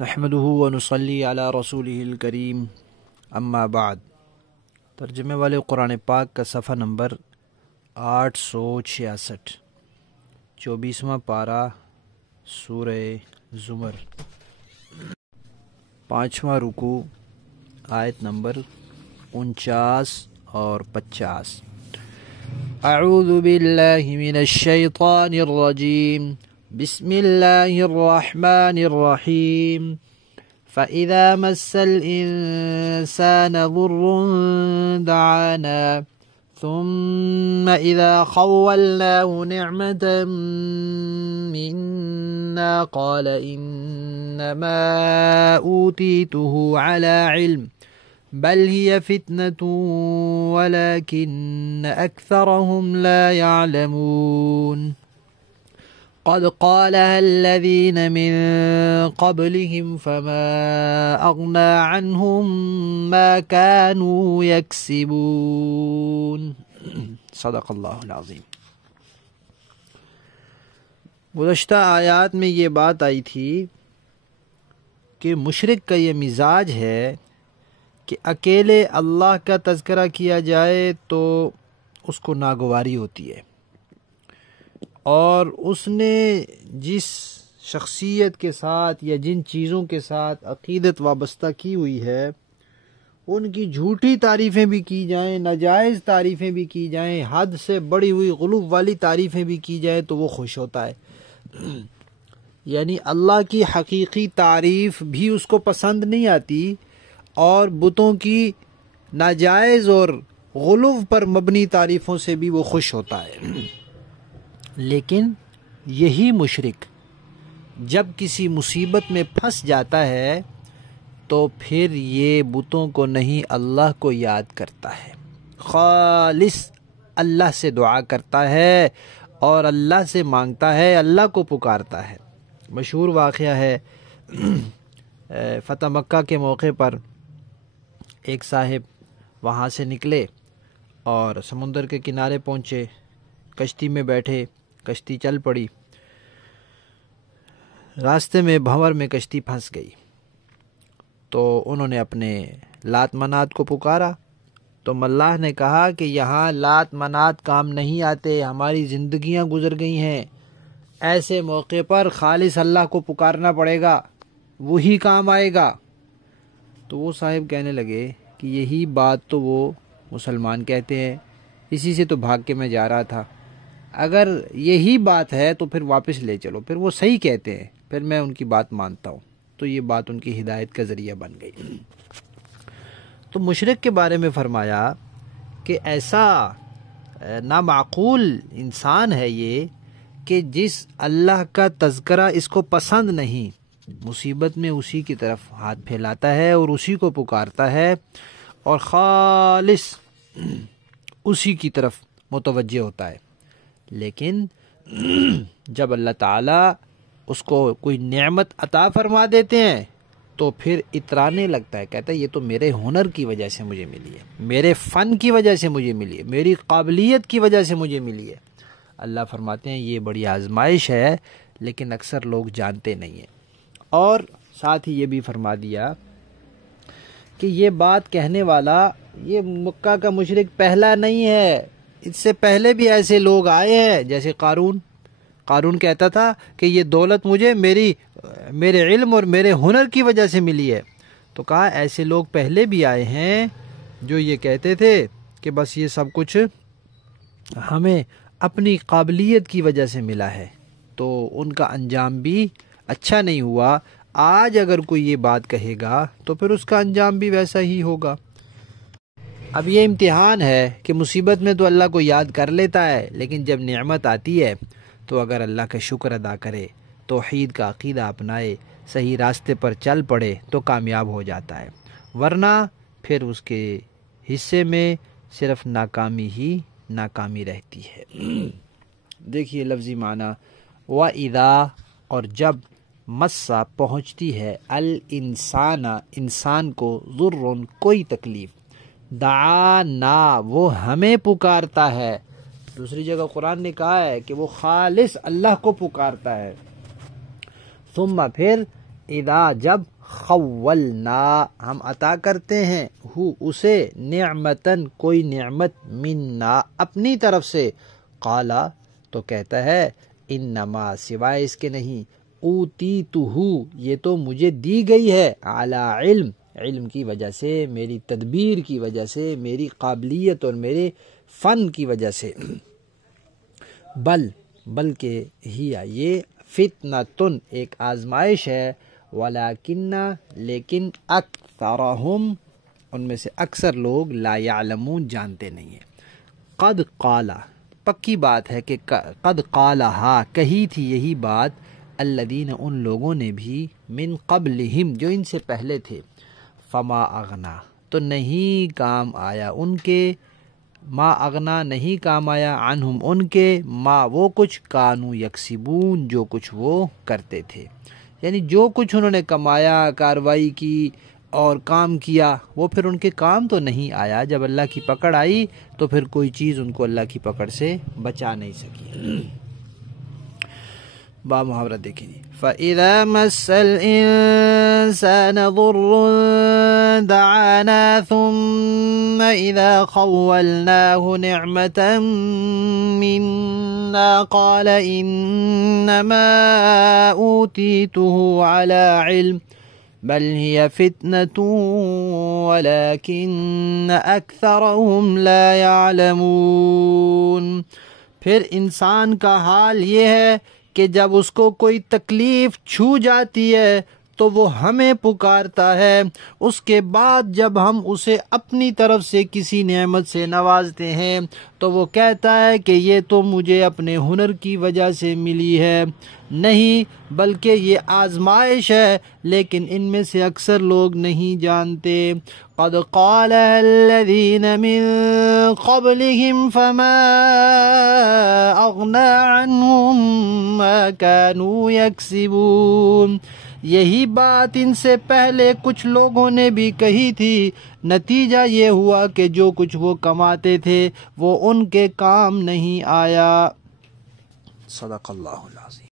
نحمده ونصلی علی رسولہ الکریم اما بعد۔ ترجمے والے قرآن پاک کا صفحہ نمبر 866، 24واں پارہ، سورہ زمر، 5واں رکوع، آیت نمبر 49 اور 50۔ اعوذ باللہ من الشیطان الرجیم، بسم اللہ الرحمن الرحیم۔ فَإِذَا مَسَّ الْإِنسَانَ ضُرٌّ دَعَانَا ثُمَّ إِذَا خَوَّلْنَاهُ نِعْمَةً مِنَّا قَالَ إِنَّمَا أُوتِيتُهُ عَلَى عِلْمٍ بل هي فتنة ولكن أكثرهم لا يعلمون قد قالها الذين من قبلهم فما أغنى عنهم ما كانوا يكسبون صدق اللہ العظیم۔ گزشتہ آیات میں یہ بات آئی تھی کہ مشرک کا یہ مزاج ہے کہ اکیلے اللہ کا تذکرہ کیا جائے تو اس کو ناگواری ہوتی ہے، اور اس نے جس شخصیت کے ساتھ یا جن چیزوں کے ساتھ عقیدت وابستہ کی ہوئی ہے ان کی جھوٹی تعریفیں بھی کی جائیں، ناجائز تعریفیں بھی کی جائیں، حد سے بڑی ہوئی غلو والی تعریفیں بھی کی جائیں تو وہ خوش ہوتا ہے۔ یعنی اللہ کی حقیقی تعریف بھی اس کو پسند نہیں آتی، اور بتوں کی ناجائز اور غلو پر مبنی تعریفوں سے بھی وہ خوش ہوتا ہے۔ لیکن یہی مشرک جب کسی مصیبت میں پھنس جاتا ہے تو پھر یہ بتوں کو نہیں اللہ کو یاد کرتا ہے، خالص اللہ سے دعا کرتا ہے اور اللہ سے مانگتا ہے، اللہ کو پکارتا ہے۔ مشہور واقعہ ہے، فتح مکہ کے موقع پر ایک صاحب وہاں سے نکلے اور سمندر کے کنارے پہنچے، کشتی میں بیٹھے، کشتی چل پڑی، راستے میں بھنور میں کشتی پھنس گئی۔ تو انہوں نے اپنے لات منات کو پکارا تو ملاح نے کہا کہ یہاں لات منات کام نہیں آتے، ہماری زندگیاں گزر گئی ہیں، ایسے موقع پر خالص اللہ کو پکارنا پڑے گا، وہی کام آئے گا۔ تو وہ صاحب کہنے لگے کہ یہی بات تو وہ مسلمان کہتے ہیں، اسی سے تو بھاگ کے میں جا رہا تھا، اگر یہی بات ہے تو پھر واپس لے چلو، پھر وہ صحیح کہتے ہیں، پھر میں ان کی بات مانتا ہوں۔ تو یہ بات ان کی ہدایت کا ذریعہ بن گئی۔ تو مشرک کے بارے میں فرمایا کہ ایسا نامعقول انسان ہے یہ کہ جس اللہ کا تذکرہ اس کو پسند نہیں، مصیبت میں اسی کی طرف ہاتھ پھیلاتا ہے اور اسی کو پکارتا ہے اور خالص اسی کی طرف متوجہ ہوتا ہے۔ لیکن جب اللہ تعالیٰ اس کو کوئی نعمت عطا فرما دیتے ہیں تو پھر اترانے لگتا ہے، کہتا ہے یہ تو میرے ہنر کی وجہ سے مجھے ملی ہے، میرے فن کی وجہ سے مجھے ملی ہے، میری قابلیت کی وجہ سے مجھے ملی ہے۔ اللہ فرماتے ہیں یہ بڑی آزمائش ہے، لیکن اکثر لوگ جانتے نہیں ہیں۔ اور ساتھ ہی یہ بھی فرما دیا کہ یہ بات کہنے والا یہ مکہ کا مشرک پہلا نہیں ہے، اس سے پہلے بھی ایسے لوگ آئے ہیں، جیسے قارون کہتا تھا کہ یہ دولت مجھے میرے علم اور میرے ہنر کی وجہ سے ملی ہے۔ تو کہا ایسے لوگ پہلے بھی آئے ہیں جو یہ کہتے تھے کہ بس یہ سب کچھ ہمیں اپنی قابلیت کی وجہ سے ملا ہے، تو ان کا انجام بھی اچھا نہیں ہوا۔ آج اگر کوئی یہ بات کہے گا تو پھر اس کا انجام بھی ویسا ہی ہوگا۔ اب یہ امتحان ہے کہ مصیبت میں تو اللہ کو یاد کر لیتا ہے، لیکن جب نعمت آتی ہے تو اگر اللہ کا شکر ادا کرے، توحید کا عقیدہ اپنائے، صحیح راستے پر چل پڑے تو کامیاب ہو جاتا ہے، ورنہ پھر اس کے حصے میں صرف ناکامی ہی ناکامی رہتی ہے۔ دیکھیے لفظی معنی، وَإِذَا، اور جب، مسّا پہنچتی ہے، الانسان انسان کو، ضرٌ کوئی تکلیف، دعانا وہ ہمیں پکارتا ہے۔ دوسری جگہ قرآن نے کہا ہے کہ وہ خالص اللہ کو پکارتا ہے۔ ثم پھر اذا جب خولنا ہم عطا کرتے ہیں ہو اسے نعمتن کوئی نعمت منا اپنی طرف سے قالا تو کہتا ہے انما سوائے اس کے نہیں اوتیتہ یہ تو مجھے دی گئی ہے علی علم علم کی وجہ سے میری تدبیر کی وجہ سے میری قابلیت اور میرے فن کی وجہ سے بلکہ ہی یہ فتنتن ایک آزمائش ہے ولیکن لیکن اکثرہم ان میں سے اکثر لوگ لا یعلمون جانتے نہیں ہیں قد قالا پکی بات ہے کہ قد قالہا کہی تھی یہی بات الذین ان لوگوں نے بھی من قبلہم جو ان سے پہلے تھے فما اغنا تو نہیں کام آیا ان کے ما اغنا نہیں کام آیا عنہم ان کے ما وہ کچھ کانو یکسبون جو کچھ وہ کرتے تھے یعنی جو کچھ انہوں نے کمایا کاروائی کی اور کام کیا وہ پھر ان کے کام تو نہیں آیا جب اللہ کی پکڑ آئی تو پھر کوئی چیز ان کو اللہ کی پکڑ سے بچا نہیں سکی با محاورہ دیکھیں جی فَإِذَا مَسَّ الْإِنسَانَ ضُرٌّ دَعَانَا ثُمَّ إِذَا خَوَّلْنَاهُ نِعْمَةً مِنَّا قَالَ إِنَّمَا أُوتِيتُهُ عَلَى عِلْمٍ بل هي فتنة ولكن أكثرهم لا يعلمون پھر انسان کا حال یہ ہے کہ جب اس کو کوئی تکلیف چھو جاتی ہے تو وہ ہمیں پکارتا ہے اس کے بعد جب ہم اسے اپنی طرف سے کسی نعمت سے نوازتے ہیں تو وہ کہتا ہے کہ یہ تو مجھے اپنے ہنر کی وجہ سے ملی ہے نہیں بلکہ یہ آزمائش ہے لیکن ان میں سے اکثر لوگ نہیں جانتے قد قال الذين من قبلهم فما أغنى عنهم ما كانوا يكسبون یہی بات ان سے پہلے کچھ لوگوں نے بھی کہی تھی نتیجہ یہ ہوا کہ جو کچھ وہ کماتے تھے وہ ان کے کام نہیں آیا صدق اللہ العظیم